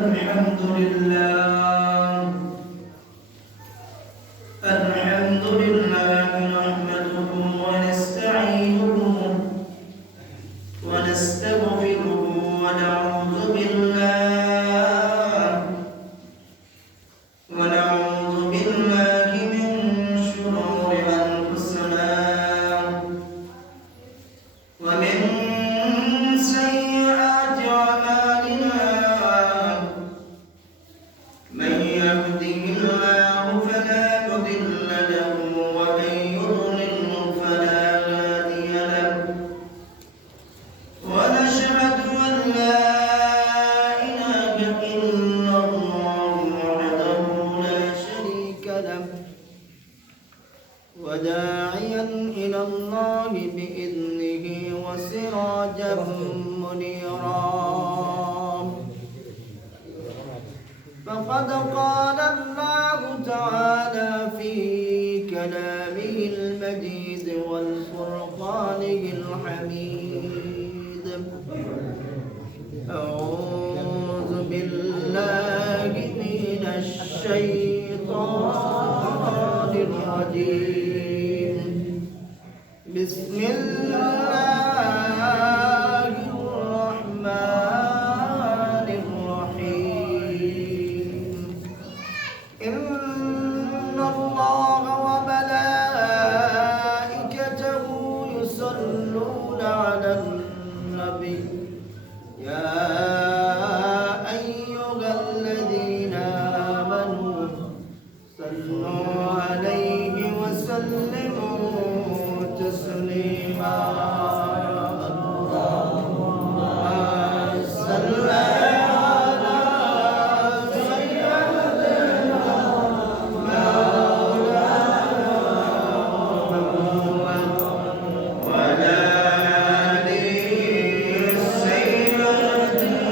الحمد لله الحمد لله نحمده ونستعينه ونستغفره ونعوذ بالله من شرور أنفسنا ومن سيئات أعمالنا من يهده الله فلا مضل له ومن يضلل فلا هادي له ونشهد أن لا إله إلا الله وحده لا شريك له وداعيا إلى الله بإذنه وسراجا منيرا فقد قال الله تعالى في كلامه المجيد والفرقانه الحميد أعوذ بالله من الشيطان الرجيم بسم الله الرحمن الرحيم إن الله وملائكته يصلون على النبي يا أيها الذين آمنوا صلوا عليه وسلموا تسليما اللهم صل على سيدنا مولانا محمد وعلى آل سيدنا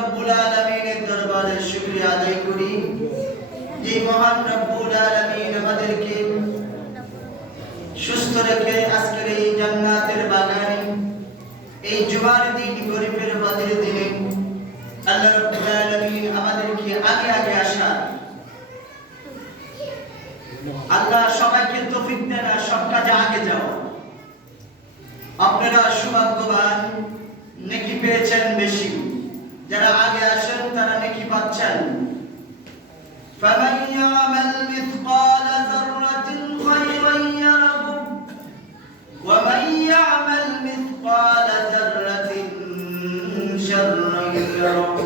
রব্বুল আলামিনের দরবারে শুকরিয়া আদায় করি যে মহান রব্বুল আলামিন আমাদেরকে সুস্থ রেখে আজকের এই জান্নাতের বাগানে এই জুমার দিন গরিবের বাদের দিনে আল্লাহ রব্বুল আলামিন আমাদেরকে আগে আগে আসা আল্লাহ সবাইকে তৌফিক দেন আর সব কাজে আগে যাও। আপনারা সৌভাগ্যবান, নেকি পেয়েছেন বেশি, যারা আগে আসেন তারা নেকি পাচ্ছেন। فمن يعمل مثقال ذرة خيرا يره ومن يعمل مثقال ذرة شرا يره।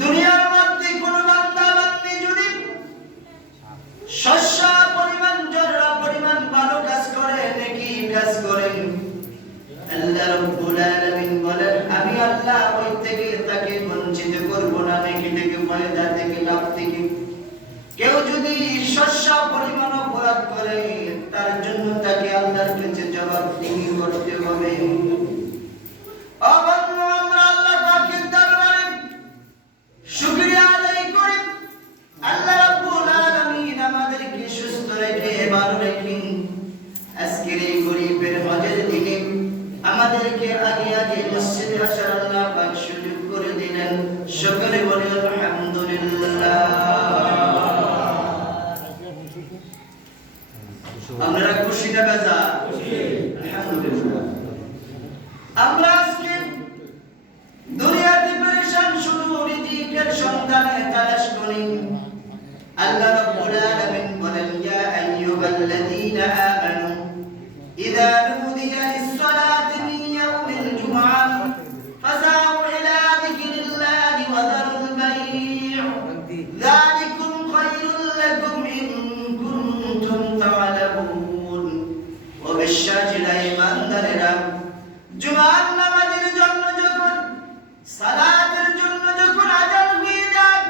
দুনিয়ার মধ্যে কোন বান্দা বান্দি যদি শস্য পরিমাণ জররা পরিমাণ ভালো কাজ করে, নেকি কাজ করে, আল্লাহ রাব্বুল আলামিন বলেন আমি আল্লাহ ওই থেকে তাকে বঞ্চিত করব না, নেকি থেকে, ফায়দা থেকে, লাভ থেকে। কেউ যদি শস্য পরিমাণ অপরাধ করে তার জন্য তাকে আল্লাহর কাছে জবাবদিহি করতে হবে। আমরা আল্লাহ পাকের দরবারে শুকরিয়া আদায় করি, আল্লাহ রাব্বুল আলামিন আমাদেরকে সুস্থ রেখে ভালো রেখে আজকের এই গরিবের হজের দিনে আমাদেরকে আগে আগে মসজিদে আসার আল্লাহ পাক সুযোগ করে দিলেন। সকলে বলি আলহামদুলিল্লাহ। আপনারা খুশি না বেজার? আলহামদুলিল্লাহ। আমরা আজকে দুনিয়াতে পেরেশান, শুধু রিজিকের সন্ধানে তালাশ করি। আল্লাহ রাব্বুল আলামিন বলেন ইয়া আইয়ুহাল্লাযীনা আমানু ইযা নুদিয়া লিস-সালাতি মিন ইয়াউমিল জুমআহ ফাসাউ ইলা যিকরিল্লাহি ওয়া যারুল বাই', যালিকুম খায়রুল লাকুম ইন কুনতুম তা'লামুন। ওয়া বিশ-শাজিরা ঈমানদারেরা, জুমার নামাজের জন্য যখন, সালাতের জন্য যখন আযান হয়ে যায়,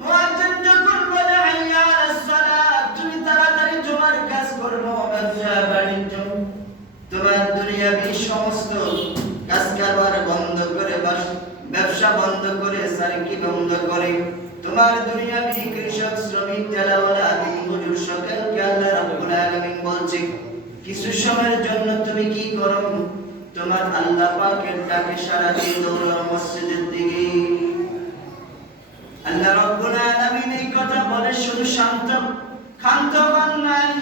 মুয়াজ্জিন যখন বলে হাইয়া আলাস সালাত, তুমি তাড়াতাড়ি তোমার কাজ কর্ম, ব্যবসা বাণিজ্য, তোমার দুনিয়াবি সমস্ত কাজ কারবার বন্ধ করে, ব্যবসা বন্ধ করে, সার্কি বন্ধ করে, তোমার দুনিয়াবি কৃষক, শ্রমিক, তেলাওয়ালা, দিনমজুর সকলকে আল্লাহ রাব্বুল আলামিন বলছে কিছু সময়ের জন্য তুমি কি করো? তোমার আল্লাহ পাকের ডাকে সাড়া দিয়ে দৌড়াও মসজিদের দিকে। আল্লাহ রাব্বুল আলামিন এই কথা বলে শুধু ক্ষান্ত হন নাই।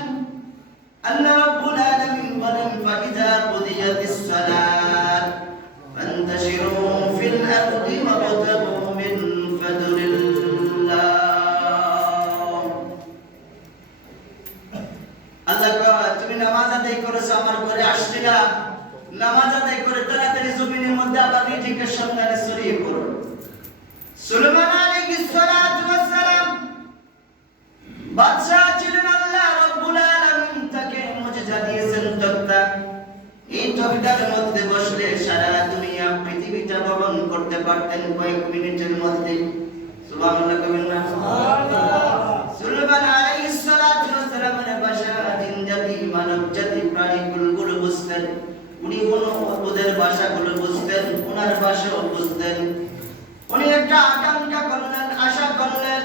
আল্লাহ রাব্বুল আলামিন বলেন ফাইযা কুদিয়াতিস সালাত ফান্তাশিরু ফিল আরদি ওয়াবতাগু মিন ফাদলিল্লাহ। আল্লাহ কয় তুমি নামাজ আদায় করেছো, আমার ঘরে আসছিলা, নামাজ আদায় করে তাড়াতাড়ি জমিনের মধ্যে আবার রিজিকের সন্ধানে ছড়িয়ে পড়ো। সুলাইমান আলাইহিস সালাতু ওয়াস সালাম বাদশা ছিলেন, আল্লাহ রাব্বুল আলামিন তাকে মুজিজা দিয়েছেন তক্তা। এই তক্তার মধ্যে বসলে সারা দুনিয়া পৃথিবীটা ভ্রমণ করতে পারতেন কয়েক মিনিটের মধ্যে। সুবহানাল্লাহ কবেন না? সুবহানাল্লাহ। সুলাইমান আলাইহিস সালাতু ওয়াস সালামের ভাষা জিন জাতি, মানব জাতি, প্রাণীকুলগুলো বুঝতেন, উনি ওদের ভাষাগুলো বুঝতেন, ওনার ভাষাও বুঝতেন। উনি একটা আকাঙ্ক্ষা করলেন, আশা করলেন,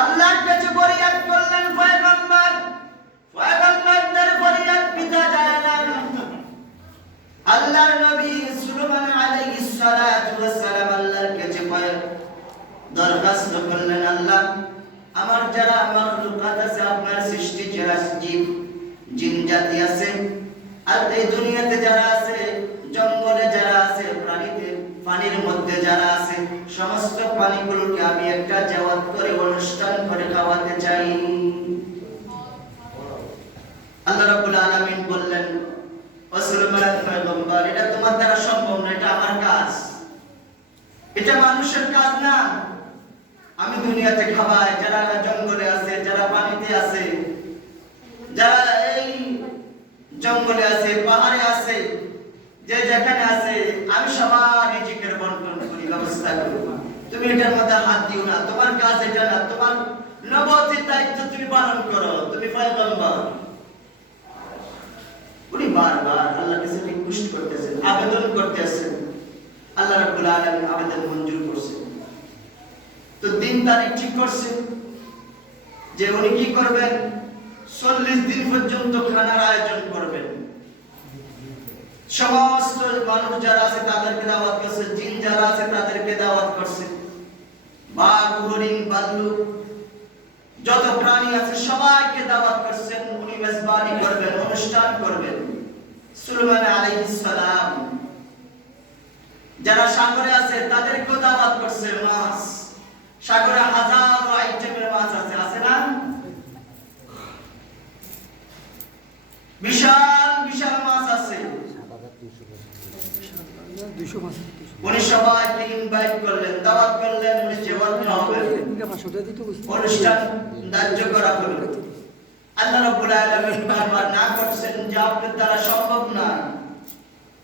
আল্লাহর কাছে ফরিয়াদ করলেন। পয়গম্বরদের ফরিয়াদ পিতা যায় না। আল্লাহর নবী সুলাইমান আলাইহিস সালাতু ওয়াস সালাম আল্লাহর কাছে দরখাস্ত করলেন, আল্লাহ আমার যারা মাখলুকাত আছে, আপনার সৃষ্টি যারা জীব জিন জাতি আছে, আর এই দুনিয়াতে যারা আছে, জঙ্গলে যারা আছে, প্রাণীতে পানির মধ্যে যারা আছে, সমস্ত প্রাণীগুলোকে আমি একটা জাওয়াত করে, অনুষ্ঠান করে খাওয়াতে চাই। আল্লাহ রাব্বুল আলামিন বললেন ও সুলাইমান পয়গম্বর, এটা তোমার দ্বারা সম্ভব না, এটা আমার কাজ, এটা মানুষের কাজ না। আমি দুনিয়াতে খাওয়াই যারা জঙ্গলে আছে, যারা পানিতে আছে, যারা এই জঙ্গলে আছে, পাহাড়ে আছে, যে যেখানে আছে, আমি সবার রিজিকের বন্টন করি, ব্যবস্থা করি। তুমি এটার মধ্যে হাত দিও না, তোমার কাজ এটা না, তোমার নবুয়তের দায়িত্ব তুমি পালন করো, তুমি পয়গম্বর। উনি বারবার আল্লাহর কাছে রিকোয়েস্ট করতেছেন, আবেদন করতেছেন। আল্লাহ রাব্বুল আলামিন আবেদন মঞ্জুর করছে। তো দিন তারিখ ঠিক করছে যে উনি কি করবেন, 40 দিন পর্যন্ত খানার আয়োজন করবেন। সমস্ত মানুষ যারা আছে তাদেরকে দাওয়াত করছে, জিন যারা আছে তাদেরকে দাওয়াত করছে, বাঘ, হরিণ, ভাল্লুক, যত প্রাণী আছে সবাইকে দাওয়াত করছেন। উনি মেজবানি করবেন, অনুষ্ঠান করবেন। সুলাইমান আলাইহিস সালাম যারা সাগরে আছে তাদেরকে দাওয়াত করছে। মাছ, সাগরে হাজারো আইটেমের মাছ আছে, আছে না? বিশাল বিশাল মাছ আছে। উনি সবাইকে ইনভাইট করলেন, দাওয়াত করলেন, উনি জীবন খাওয়াবেন, অনুষ্ঠান ধার্য করা হলো। আল্লাহ রাব্বুল আলামিন বারবার না করছেন যে আপনার দ্বারা সম্ভব না।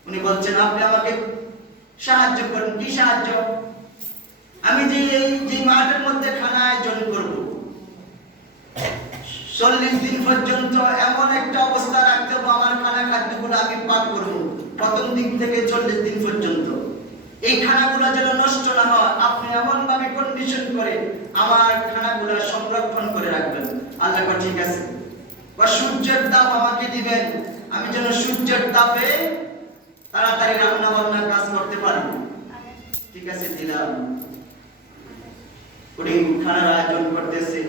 উনি বলছেন আপনি আমাকে সাহায্য করুন। কি সাহায্য? আমি যে মাঠের মধ্যে খানা আয়োজন করব, 40 দিন পর্যন্ত এমন একটা অবস্থা রাখতে হবে আমার খানা খাদ্যগুলো আমি পাক করব। প্রথম দিন থেকে 40 দিন পর্যন্ত এই খানাগুলো যেন নষ্ট না হয়, আপনি এমন ভাবে কন্ডিশন করে আমার খানাগুলো সংরক্ষণ করে রাখবেন। আল্লাহ কয় ঠিক আছে। বা সূর্যের তাপ আমাকে দিবেন, আমি যেন সূর্যের তাপে তাড়াতাড়ি রান্না বান্না কাজ করতে পারি। ঠিক আছে, দিলাম। উনি খানার আয়োজন করতেছে,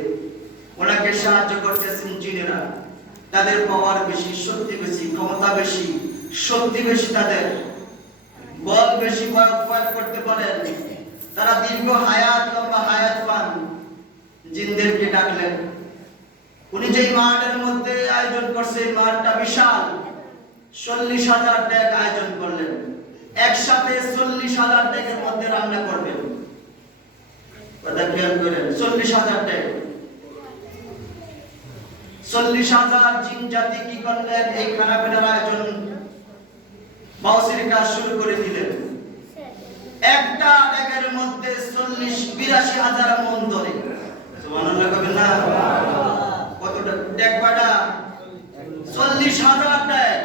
ওনাকে সাহায্য করতেছেন জিনেরা। তাদের পাওয়ার বেশি, শক্তি বেশি, ক্ষমতা বেশি, শক্তি বেশি, তাদের বল বেশি, প্রয়োগ করতে পারেন। তারা দীর্ঘ হায়াত, লম্বা হায়াত পান। জিনদেরকে ডাকলেন। উনি যেই মাঠের মধ্যে আয়োজন করছে, মাঠটা বিশাল, 40,000 ডেক আয়োজন করলেন। একসাথে 40,000 ডেকের মধ্যে রান্না করবেন। কথা খেয়াল করেন, 40,000 ডেক, 40,000 জিন জাতি কি করলেন, এই খানা পিনার আয়োজন বাউসির কাজ শুরু করে দিলেন। একটা ডেকের মধ্যে 82,000 মন ধরে। সুবহানাল্লাহ কবেন না? কতটা ডেক? কয়টা? 40,000 ডেক।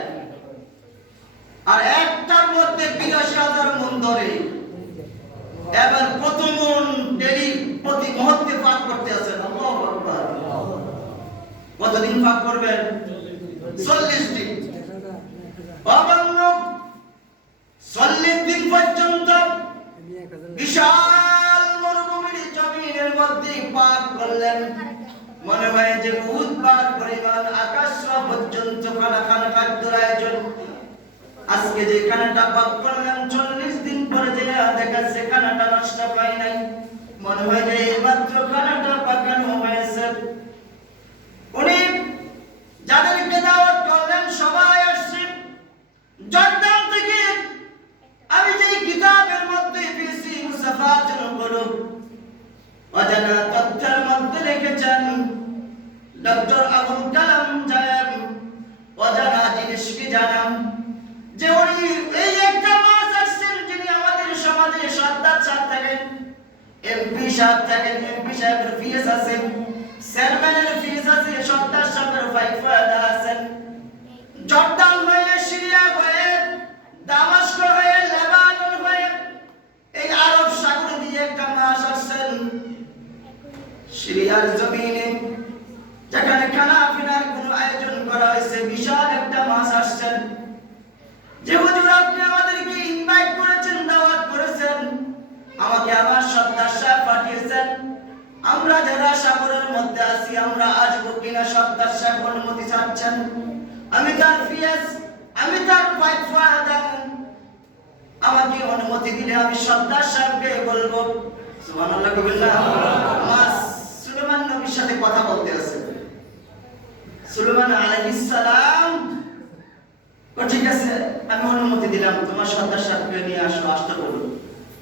আর একটার মধ্যে 82,000 মন ধরে। এবার কত মন ডেলি প্রতি মুহূর্তে পাক করতে আছেন? আল্লাহু আকবার। কতদিন পাক করবেন? 40 দিন। বাবান্ন 40 দিন পর্যন্ত বিশাল মরুভূমির জমিনের মধ্যে পাক করলেন। মনে হয় যে উৎপাদ পরিমাণ আকাশ পর্যন্ত খানা খাদ্যের আয়োজন। আজকে যে খানাটা পাক করলেন, 40 দিন পরে যে দেখা যাচ্ছে খানাটা নষ্ট হয় নাই। মনে হয় যে এইমাত্র খানাটা পাকানো হয়েছে। উনি যাদেরকে দাওয়াত করলেন সবাই আসছে জর্দান থেকে। আমি যে কিতাবের মধ্যে পেয়েছি মুসাফাতুল কুলুব, অজানা তথ্যের মধ্যে লিখেছেন ডক্টর আবুল কালাম সাহেব, অজানা জিনিস কি জানান যে উনি এই একটা মাস আসছেন যিনি আমাদের সমাজে সর্দার সাহেব থাকেন, এমপি সাহেব থাকেন, এমপি সাহেবের ফিস আছে, চেয়ারম্যানের ফিস আছে, সর্দার সাহেবের ফায়দা আছেন। জর্দান হয়ে, সিরিয়া হয়ে, দামাস্ক হয়ে, লেবানন হয়ে এই আরব সাগর দিয়ে একটা মাস আসছেন সিরিয়ার জমিনে, যেখানে খানা পিনার কোনো আয়োজন করা হয়েছে। বিশাল একটা মাস আসছেন যে হুজুর আপনি আমাদেরকে ইনভাইট করেছেন, দাওয়াত করেছেন, আমাকে আমার সর্দার সাহেব পাঠিয়েছেন। আমরা যারা সাগরের মধ্যে আছি আমরা আসবো কিনা সর্দার সাহেব অনুমতি চাচ্ছেন। আমি তার ফিয়াস, আমি তার ফায়দা, আমাকে অনুমতি দিলে আমি সর্দার সাহেবকে বলবো। সুবহানাল্লাহ কবির না? মাস সুলাইমান নবীর সাথে কথা বলতে আছে। সুলাইমান আলাইহিস সালাম ঠিক আছে, আমি অনুমতি দিলাম, তোমার সর্দার সাহেবকে নিয়ে আসো, আসতে বলো।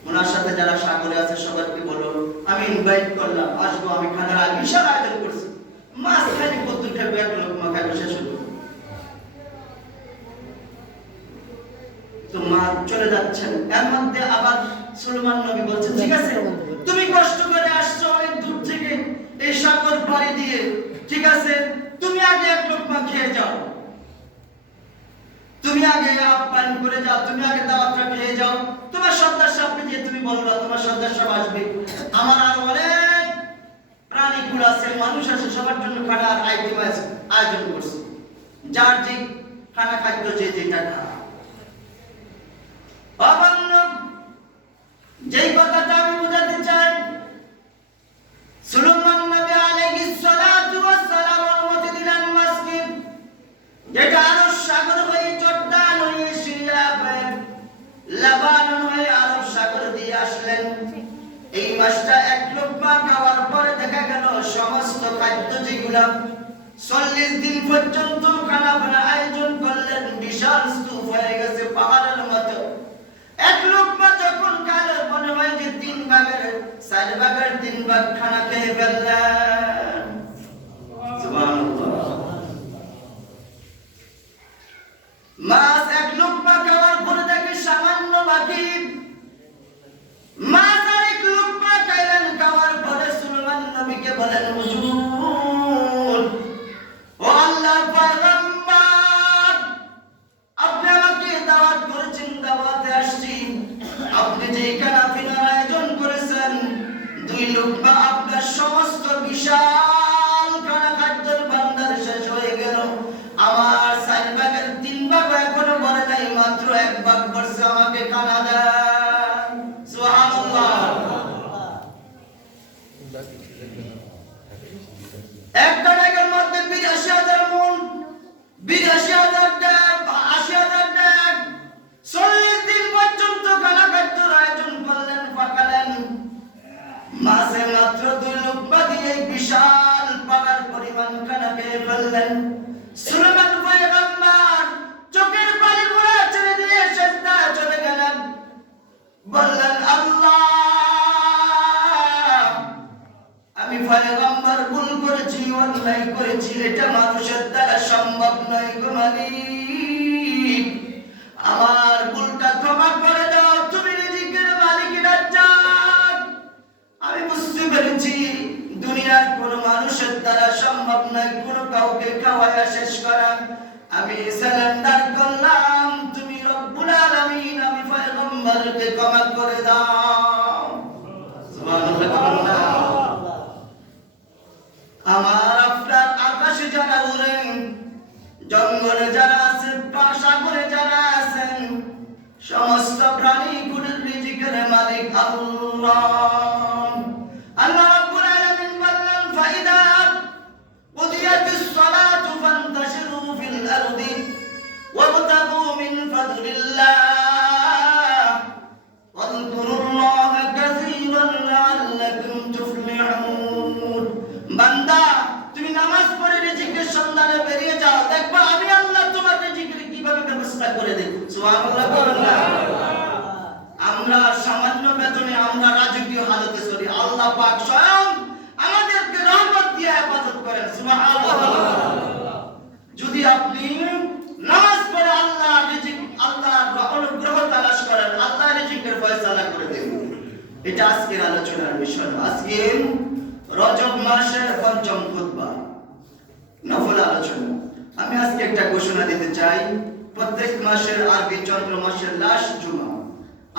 ওনার সাথে যারা সাগরে আছে সবাইকে বলো আমি ইনভাইট করলাম, আসবো। আমি খানার বিশাল আয়োজন করছি, মাছ খালি কদ্দুর খাবে, এক লোক মা খাবে, শেষ হলো। তো মা চলে যাচ্ছেন, এর মধ্যে আবার সুলাইমান নবী বলছেন ঠিক আছে, তুমি কষ্ট করে আসছো অনেক দূর থেকে এই সাগর পাড়ি দিয়ে, ঠিক আছে তুমি আগে এক লোকমা খেয়ে যাও, তুমি আগে আপ্যায়ন করে যাও, তুমি আগে দাওয়াতটা খেয়ে যাও, তোমার সর্দার সাহেবকে দিয়ে তুমি বলবা, তোমার সদস্য আসবে। আমার আর অনেক প্রাণীকুল আছে, মানুষ আছে, সবার জন্য খানার আইটেম আয়োজন করছি, যার যে খানা খাদ্য যে যেটা খায়। যেই কথাটা আমি বোঝাতে চাই, সুলাইমান নবী আলাইহিস সালাতু ওয়াস সালাম অনুমতি দিলেন মাছকে, যেটা আরব সাগর হয়ে জর্দান হয়ে সিরিয়া হয়ে লেবানন হয়ে আরব সাগর দিয়ে আসলেন। এই মাছটা এক লোকমা খাওয়ার পরে দেখা গেল সমস্ত খাদ্য যেগুলা 40 দিন পর্যন্ত খানা আয়োজন করলেন, বিশাল স্তূপ হয়ে গেছে পাহাড়ের মতো। এক লোকমা যখন খালো মনে হয় যে 3 ভাগের 4 ভাগের 3 ভাগ খানা খেয়ে ফেললেন। সুবহানাল্লাহ। মাছ এক লোকমা খাওয়ার পরে দেখে সামান্য বাকি। মাছ আর এক লোকমা খাইলেন, খাওয়ার পরে সুলাইমান নবীকে বলেন, হুজুর, ও আল্লাহর পয়গম্বর, আপনি আমাকে দাওয়াত করেছেন, দাওয়াতে আসছি। আপনি যে খানা পিনার আয়োজন করেছেন, 2 লোকমা আপনার সমস্ত বিশাল খানা খাদ্যের ভান্ডার শেষ হয়ে গেল। আমার 4 ভাগের 3 ভাগ এখনো ভরে নাই, মাত্র 1 ভাগ ভরছে, আমাকে খানা দেন। সুবহানাল্লাহ। একটা ডেকের মধ্যে ৮২,০০০ মণ, ৮২,০০০ ডেক, ৮০,০০০ ডেক, ৪০ দিন পর্যন্ত খানা খাদ্যের আয়োজন করলেন, পাকালেন। মাঝে মাত্র 2 লোকমা দিয়ে বিশাল পাহাড় পরিমাণ খানা খেয়ে ফেললেন। সুলাইমান পয়গম্বর চোখের পানি গুলো ছেড়ে দিয়ে সিজদায় চলে গেলেন, বললেন, আল্লাহ, আমি পয়গম্বর ভুল করেছি, অন্যায় করেছি, এটা মানুষের দ্বারা সম্ভব নয় গো মালিক, আমার ভুলটা ক্ষমা করে দাও, তুমি রিজিকের মালিক রাজ্জাক। আমি বুঝতে পেরেছি দুনিয়ার কোন মানুষের দ্বারা সম্ভব নয় কোন কাউকে খাওয়ায়া শেষ করা। আমি সারেন্ডার করলাম, তুমি রব্বুল আলামিন, আমি পয়গম্বরকে ক্ষমা করে দাও। সুবহানাল্লাহ। আমার আপনার আকাশে যারা উড়েন, জঙ্গলে যারা আছে, সাগরে যারা আছেন, সমস্ত প্রাণীগুলোর রিজিকের মালিক আল্লাহ। আল্লাহ রাব্বুল আলামিন বললেন, ফাইদা কুদিয়াতিস সালাতু ফান্তাশিরু ফিল আরদি ওয়াবতাগু মিন ফাদলিল্লাহ ওয়াযকুরুল্লাহা কাসীরান লাআল্লাকুম তুফলিহুন। বান্দা, তুমি নামাজ পড়ে রিজিকের সন্ধানে বেরিয়ে যাও, দেখবা আমি আল্লাহ তোমার রিজিকের কিভাবে ব্যবস্থা করে দেই। সুবহানাল্লাহ বলেন না? আমরা সামান্য বেতনে আমরা রাজকীয় হালতে চলি, আল্লাহ পাক স্বয়ং আমাদেরকে রহমত দিয়ে হেফাজত করেন। সুবহানাল্লাহ। যদি আপনি নামাজ পড়ে আল্লাহ রিজিক, আল্লাহর অনুগ্রহ তালাশ করেন, আল্লাহ রিজিকের ফয়সালা করে দেবেন। এটা আজকের আলোচনার বিষয়। আজকে রজব মাসের ৫ম খুতবা, নফল আলোচনা। আমি আজকে একটা ঘোষণা দিতে চাই, প্রত্যেক মাসের আরবি চন্দ্র মাসের লাস্ট জুমা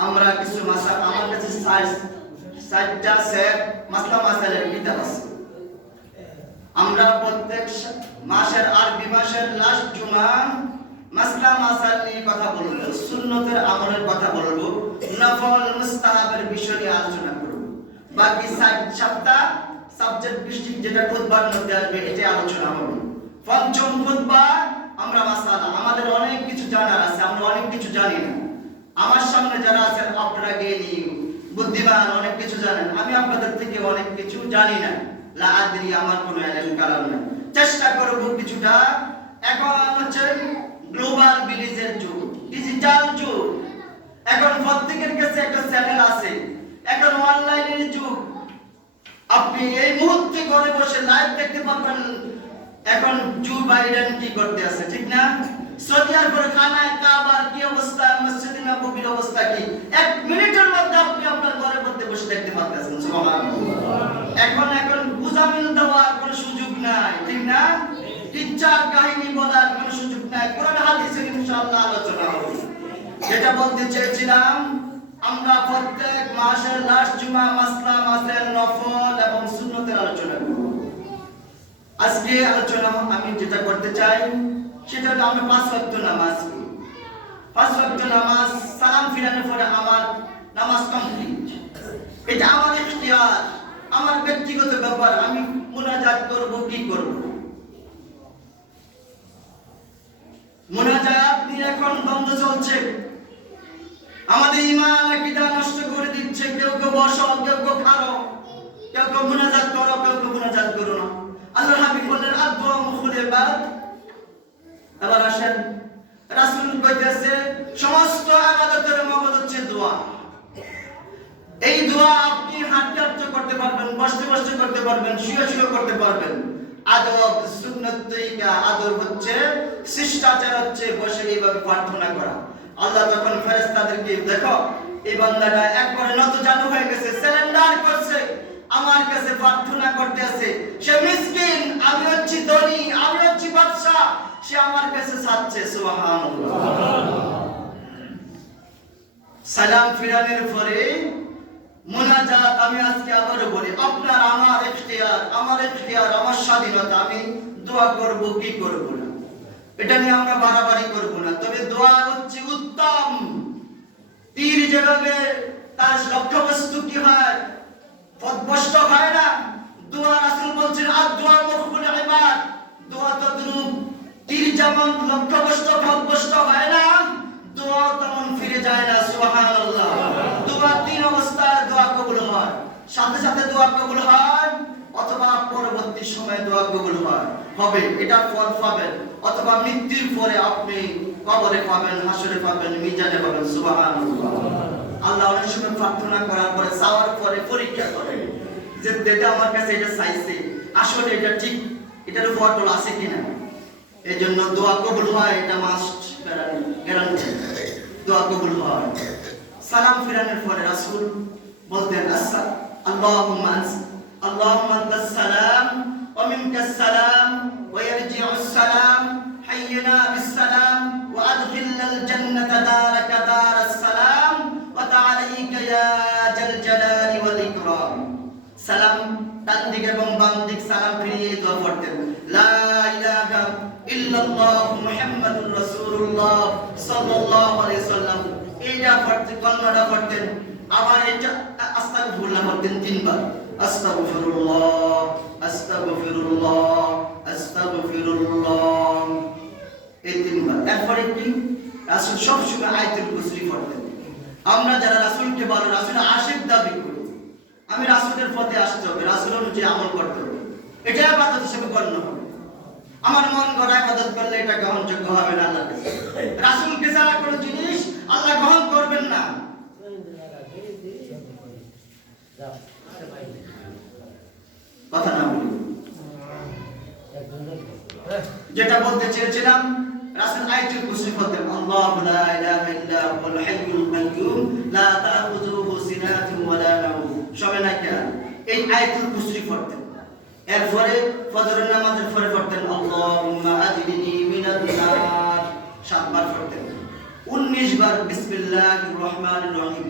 আমরা কিছু মাসাল, আমার কাছে ৬০টা সেট মাসলা মাসালের কিতাব আছে। আমরা প্রত্যেক মাসের আরবি মাসের লাস্ট জুমা মাসলা মাসাল নিয়ে কথা বলবো, সুন্নতের আমলের কথা বলবো, নফল মুস্তাহাবের বিষয় নিয়ে আলোচনা করব। বাকি ৭টা সাবজেক্ট ভিত্তিক যেটা খুতবার মধ্যে আসবে এটা আলোচনা হবে। ৫ম খুতবা আমরা মাসালা, আমাদের অনেক কিছু জানার আছে, আমরা অনেক কিছু জানি না। আমার সামনে যারা আছেন আপনারা জ্ঞানী বুদ্ধিমান, অনেক কিছু জানেন, আমি আপনাদের থেকে অনেক কিছু জানি না। লা আদরি, আমার কোনো ইলম কালাম নাই। চেষ্টা করব কিছুটা। এখন হচ্ছে গ্লোবাল ভিলেজের যুগ, ডিজিটাল যুগ। এখন প্রত্যেকের কাছে একটা চ্যানেল আছে, এখন অনলাইনের যুগ। আপনি এই মুহূর্তে ঘরে বসে লাইভ দেখতে পাবেন এখন জো বাইডেন কি করতে আছে, ঠিক না? সৌদি আরবের খানায় কাবার কি অবস্থা, মসজিদে নববীর অবস্থা কি, 1 মিনিটের মধ্যে আপনি আপনার ঘরের মধ্যে বসে দেখতে পাচ্ছেন। সুবহানাল্লাহ। এখন বুঝামিল দেওয়ার কোনো সুযোগ নাই, ঠিক না? কিচ্ছা কাহিনী বলার কোনো সুযোগ নাই। কোরআন হাদিসের ইনশাআল্লাহ আলোচনা হবে। যেটা বলতে চেয়েছিলাম, আমরা প্রত্যেক মাসের লাস্ট জুমা মাসলা মাসের নফল এবং সুন্নতের আলোচনা করব। আজকে আলোচনা আমি যেটা করতে চাই সেটা হলো আমরা 5 ওয়াক্ত নামাজ পড়ি। 5 ওয়াক্ত নামাজ সালাম ফিরানোর পরে আমার নামাজ কমপ্লিট। এটা আমার ইখতিয়ার, আমার ব্যক্তিগত ব্যাপার। আমি মুনাজাত করব কি করব। মুনাজাত নিয়ে এখন দ্বন্দ্ব চলছে। আমাদের ঈমান আকীদা নষ্ট করে দিচ্ছে। কেউ কেউ বসো, কেউ কেউ খাড়ো, কেউ কেউ মুনাজাত করো, কেউ কেউ মুনাজাত করো না। আল্লাহর হাবিব বললেন আদুয়া মুখুল ইবাদ। এবার আসেন, রাসূল কইতেছে সমস্ত ইবাদতের মগজ হচ্ছে দোয়া। এই দোয়া আপনি হাঁটতে হাঁটতে করতে পারবেন, বসতে বসতে করতে পারবেন, শুয়ে শুয়ে করতে পারবেন। আদব সুন্নাত তরিকা, আদব হচ্ছে শিষ্টাচার হচ্ছে বসে এইভাবে প্রার্থনা করা। আল্লাহ তখন ফেরেশতাদেরকে দেখো এই বান্দাটা একবারে নতজানু হয়ে গেছে, সারেন্ডার করছে, আমার কাছে প্রার্থনা করতে আছে। সে মিসকিন, আমি হচ্ছি ধনী, আমি হচ্ছি বাদশা, সে আমার কাছে চাচ্ছে। সুবহানাল্লাহ। সালাম ফিরানোর পরে মুনাজাত আমি আজকে আবারও বলি, আপনার আমার ইখতিয়ার, আমার স্বাধীনতা। আমি দোয়া করব কি করব না এটা নিয়ে আমরা বাড়াবাড়ি করব না। তবে দোয়া হচ্ছে উত্তম। তীর যেভাবে তার লক্ষ্যবস্তু কি হয়, পথভ্রষ্ট হয় না, দোয়া রাসূল বলছেন আদুয়া মুখুল ইবাদ। দোয়া তো দুরূপ, তীর যেমন লক্ষ্যবস্তু পথভ্রষ্ট হয় না, দোয়া তেমন ফিরে যায় না। সুবহানাল্লাহ। দোয়া 3 অবস্থায় দোয়া কবুল হয়। সাথে সাথে দোয়া কবুল হয়, অথবা পরবর্তী সময়ে দোয়া কবুল হবে, এটা ফল পাবেন, অথবা মৃত্যুর পরে আপনি কবরে পাবেন, হাসরে পাবেন, মিজানে পাবেন। সুবহানাল্লাহ। আল্লাহ অনেক সময় প্রার্থনা করার পরে, চাওয়ার পরে পরীক্ষা করে যে এটা আমার কাছে এটা চাইছে, আসলে এটা ঠিক, এটার ফটল আছে কিনা। এই জন্য দোয়া কবুল হয়, এটা মাস্ট গ্যারান্টি, দোয়া কবুল হয়। সালাম ফিরানোর পরে রাসূল বলতেন আল্লাহুম্মা আনতাস সালাম ওয়া মিনকাস সালাম ওয়া ইয়ারজিউস সালাম হাইয়িনা বিস সালাম ওয়া আদখিলনাল জান্নাতা দারাকা দারাস সালাম ওয়া তাআলাইকা ইয়া জাল জালালি ওয়াল ইকরাম। সালাম ডান দিকে এবং বাম দিক সালাম ফিরিয়ে দোয়া পড়তেন, লা ইলাহা ইল্লাল্লাহ মুহাম্মাদুর রাসূলুল্লাহ সাল্লাল্লাহু আলাইহি সাল্লাম। এইটা পড়তে কলমাটা পড়তেন। আবার এটা আস্তাগফিরুল্লাহ পড়তেন 3 বার। আস্তাগফিরুল্লাহ, আস্তাগফিরুল্লাহ, আস্তাগফিরুল্লাহ, এই 3 বার। এরপরে কি রাসূল সব সময় আয়াতুল কুরসি পড়তেন। আমরা যারা রাসূলকে বলে রাসূল আশিক দাবি করি, আমি রাসূলের পথে আসতে হবে, রাসূল অনুযায়ী আমল করতে হবে, এটা ইবাদত হিসেবে গণ্য হবে। আমার মন গড়া ইবাদত করলে এটা গ্রহণযোগ্য হবে না আল্লাহর কাছে। রাসূলকে ছাড়া কোনো জিনিস আল্লাহ গ্রহণ করবেন না। কথা না বলি, যেটা বলতে চেয়েছিলাম, রাসূল আয়াতুল কুরসি পড়তেন, আল্লাহু লা ইলাহা ইল্লা হুয়াল হাইয়ুল কাইয়্যুম লা তাখুযুহু সিনাতুন ওয়া লা নাওম। সবাই না কি এই আয়াতুল কুরসি পড়তেন। এরপরে ফজরের নামাজের পরে পড়তেন আল্লাহুম্মা আজরিনি মিনান নার, 7 বার পড়তেন। 19 বার বিসমিল্লাহির রহমানির রহিম।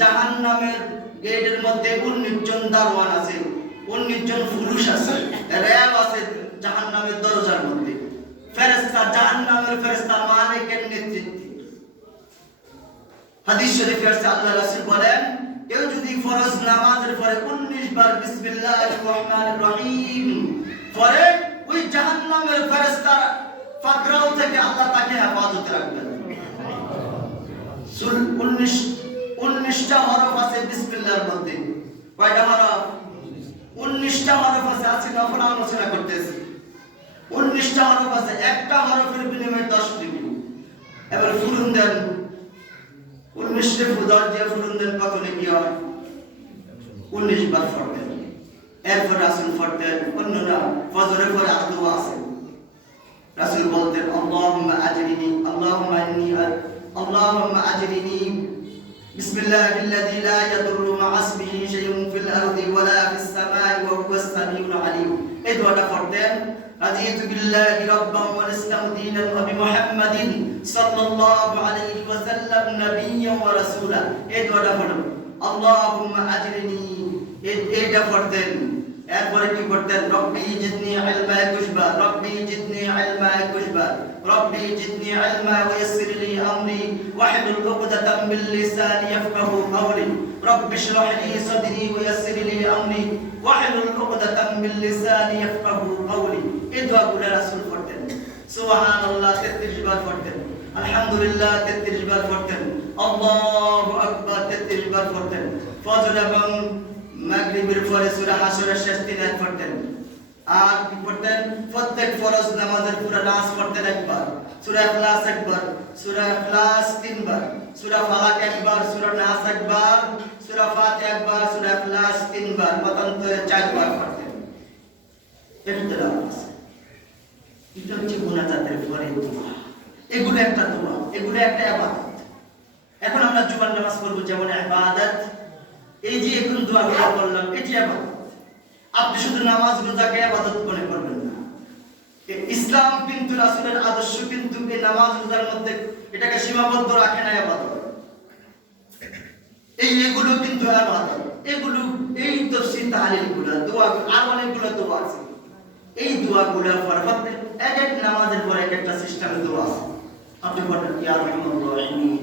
জাহান্নামের গেটের মধ্যে 19 জন দারওয়ান আছে, 19 জন পুরুষ আছে, র্যাব আছে জাহান্নামের দরজার মধ্যে। ফেরেশতা, জাহান্নামের ফেরেশতা মালিকের নেতৃত্বে। হাদিস শরীফে আছে আল্লাহ রাসূল বলেন, কেউ যদি ফরজ নামাজের পরে 19 বার বিসমিল্লাহির রহমানির রহিম পড়ে, ওই জাহান্নামের ফেরেশতা পাকড়াও থেকে আল্লাহ তাকে হেফাজতে রাখবেন। 19টা হরফ আছে বিসমিল্লাহর মধ্যে। কয়টা হরফ? 19টা হরফ আছে। আজকে নফল আলোচনা করতেছি। 19টা হরফ আছে, একটা হরফের বিনিময়ে 10 ডিগ্রি। এবার ফুরুন দেন, 19টে ফুদার দিয়ে ফুরুন দেন, কত নেকি হয়? 19 বার পড়বেন। এরপর রাসূল পড়তেন অন্যরা ফজরের পরে আর দোয়া আছে। রাসূল বলতেন আল্লাহুম্মা আজরিনি, আল্লাহুম্মা আজরিনি বিসমিল্লাহিল্লাযী লা ইয়াদুররু মা ইসমিহি শাইউন ফিল আরদি ওয়ালা ফিস সামাই ওয়া হুয়াস সামিউল আলিম। এই দোয়াটা পড়তেন, রাদিতু বিল্লাহি রাব্বান ওয়া ইসলাম দীনান ওয়া বিমুহাম্মাদিন সাল্লাল্লাহু আলাইহি ওয়া সাল্লাম নাবিয়্যান ওয়া রাসূলা। এই দোয়াটা পড়ুন, আল্লাহুম্মা আজরিনি, এইটা পড়তেন। এরপরে কি করতেন? রব্বি জিদনি ইলমা 21 বার, রব্বি জিদনি ইলমা 21 বার, রব্বি জিদনি ইলমা ওয়া ইয়াসসির লি আমরি ওয়াহলুল উকদাতাম মিন লিসানি ইয়াফকাহু কওলি, রব্বি ইশরাহ লি সাদরি ওয়া ইয়াসসির লি আমরি ওয়াহলুল উকদাতাম মিন লিসানি ইয়াফকাহু কওলি। এই দোয়াগুলো রাসূল পড়তেন। সুবহানাল্লাহ 33 বার পড়তেন, আলহামদুলিল্লাহ 33 বার পড়তেন, আল্লাহু আকবার 33 বার পড়তেন। ফজর এবং মাগরিবের পরে সূরা হাশরের শেষ 3 আয়াত পড়তেন। আর কি পড়তেন? প্রত্যেক ফরজ নামাজের পুরো নাস পড়তেন একবার, সূরা ইখলাস একবার, সূরা ইখলাস 3 বার, সূরা ফালাক একবার, সূরা নাস একবার, সূরা ফাতিহা একবার, সূরা ইখলাস 3 বার, মতান্তরে 4 বার পড়তেন। এটা নামাজ। এটা হচ্ছে মুনাজাতের পরে দোয়া। এগুলো একটা দোয়া, এগুলো একটা ইবাদত। এখন আমরা জুমার নামাজ পড়ব যেমন ইবাদত, এই যে এখন দোয়াগুলো বললাম এটি ইবাদত। আপনি শুধু নামাজ রোজাকে ইবাদত মনে করবেন না। ইসলাম কিন্তু রাসূলের আদর্শ কিন্তু এই নামাজ রোজার মধ্যে এটাকে সীমাবদ্ধ রাখে না ইবাদত। এগুলো কিন্তু ইবাদত। এগুলো এই তাফসীর তাহলিলগুলো দোয়া আর অনেকগুলো দোয়া আছে। এই দোয়াগুলো পড়তে এক এক নামাজের পর এক একটা সিস্টেমে দোয়া আছে। আপনি পড়েন ইয়া রাহমানুর রাহিম,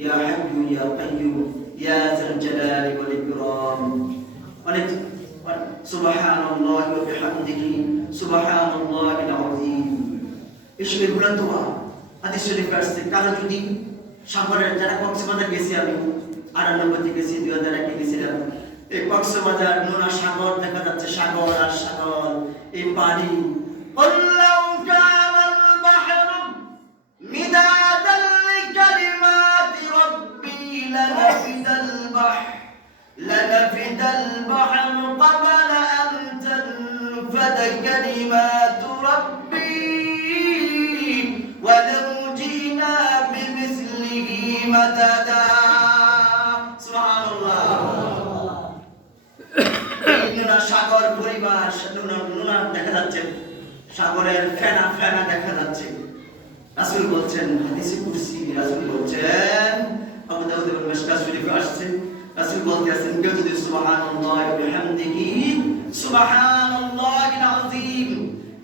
ইয়া হাইয়্যু ইয়া কাইয়্যুম, ইয়া যাল জালালি ওয়াল ইকরাম, অনেক সুবহানাল্লাহি ওয়া বিহামদিহি সুবহানাল্লাহিল আযীম। এগুলো দোয়া হাদিস শরীফে আসছে। কারো যদি সাগরের, যারা কক্সবাজার গেছি, আমি 98 গেছি, 2001 গেছিলাম, এই কক্সবাজার নোনা সাগর দেখা যাচ্ছে, সাগর আর সাগর, এই পানি। আল্লাহু কানাল বাহরু মিদাদাল লিকালিমাতি রাব্বি লানাফিদাল বাহরু ক্বাবলা আন তানফাদা কালিমাতু রাব্বি ওয়া লাউ জিনা বিমিসলিহি মাদাদা। সাগর পরিবার, নোনা দেখা যাচ্ছে, সাগরের ফেনা ফেনা দেখা যাচ্ছে। রাসূল বলছেন, হাদিসে কুরসি, রাসূল বলছেন, আবু দাউদ এবং মিশকাত শরীফে আসছে, রাসূল বলতেছেন, কেউ যদি সুবহানাল্লাহি ওয়া বিহামদিহি সুবহানাল্লাহিল আযীম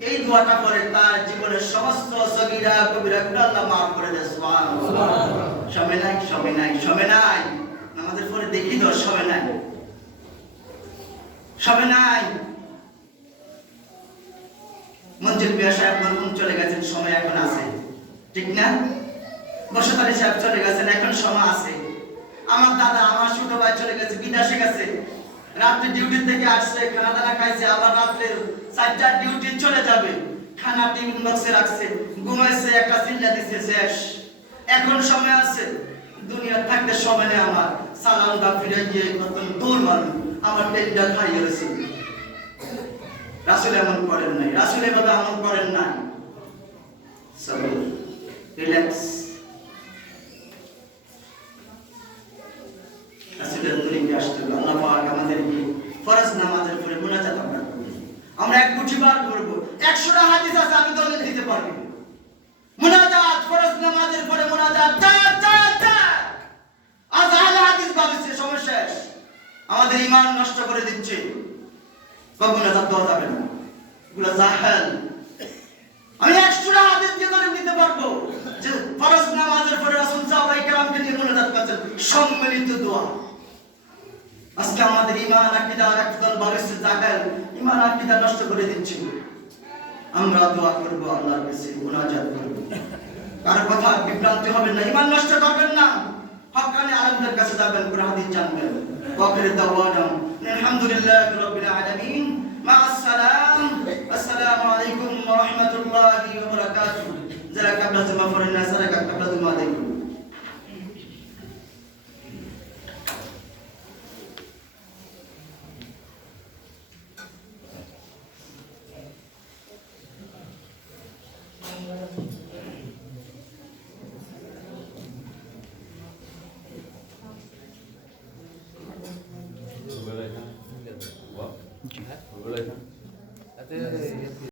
এই দোয়াটা পড়ে, তার জীবনের সমস্ত সগীরা কবিরা গুনাহ আল্লাহ maaf করে দেয়। সুবহানাল্লাহ। সবে নাই নামাজের পরে দেখি তো সবে নাই। মঞ্জুর মিয়া সাহেব মরহুম চলে গেছেন, সময় এখন আছে, ঠিক না? বসত আলী সাহেব চলে গেছেন, এখন সময় আছে। আমার দাদা, আমার ছোট ভাই চলে গেছে, বিদেশে গেছে, রাত্রে ডিউটি থেকে আসছে, খানা দানা খাইছে, আবার রাত্রে 4টা ডিউটি চলে যাবে, খানা টিফিন বক্সে রাখছে, ঘুমাইছে, একটা চিল্লা দিছে, শেষ। এখন সময় আছে, দুনিয়া থাকতে সময় নেই আমার। সালামটা ফিরে গিয়ে কত দূর মানুষ আমার পেটটা খাইয়ে রয়েছে। রাসূল এমন করেন নাই, রাসূল এভাবে আমল করেন নাই। সবর, রিল্যাক্স। রাসূলের তরিকে আসতে হবে। আল্লাহ পাক আমাদেরকে ফরজ নামাজের পরে মুনাজাত আমরা এক মুঠি বার করব। 100টা হাদিস আছে, আমি দলিল দিতে পারবো। মুনাজাত, ফরজ নামাজের পরে মুনাজাত, আজ আহলে হাদিস বলছে সময় শেষ, আমাদের ঈমান নষ্ট করে দিচ্ছে। মুনাজাত দেওয়া যাবে না, এগুলো জাহেল। আমি 100টা হাদিস দিয়ে দলিল দিতে পারবো যে ফরজ নামাজের পরে রাসূল সাহাবায়ে কেরামকে নিয়ে মুনাজাত করেছেন, সম্মিলিত দোয়া। আজকে আমাদের ঈমান আকীদা একদল বলেছে জাহেল, ঈমান আকীদা নষ্ট করে দিচ্ছে। আমরা দোয়া করব, আল্লাহর কাছে মুনাজাত করব। কারো কথা বিভ্রান্তি হবে না, ঈমান নষ্ট করবেন না। হক্কানি আলেমদের কাছে যাবেন, কোরআন হাদিস জানবেন। ওয়াকির দাওয়ানা আলহামদুলিল্লাহি রাব্বিল আলামিন। মা আসসালাম, আসসালামু আলাইকুম ওয়া রাহমাতুল্লাহি ওয়া বারাকাতুহু। যারা কাবলা জমা করেন না, যারা কাবলা জমা দেন।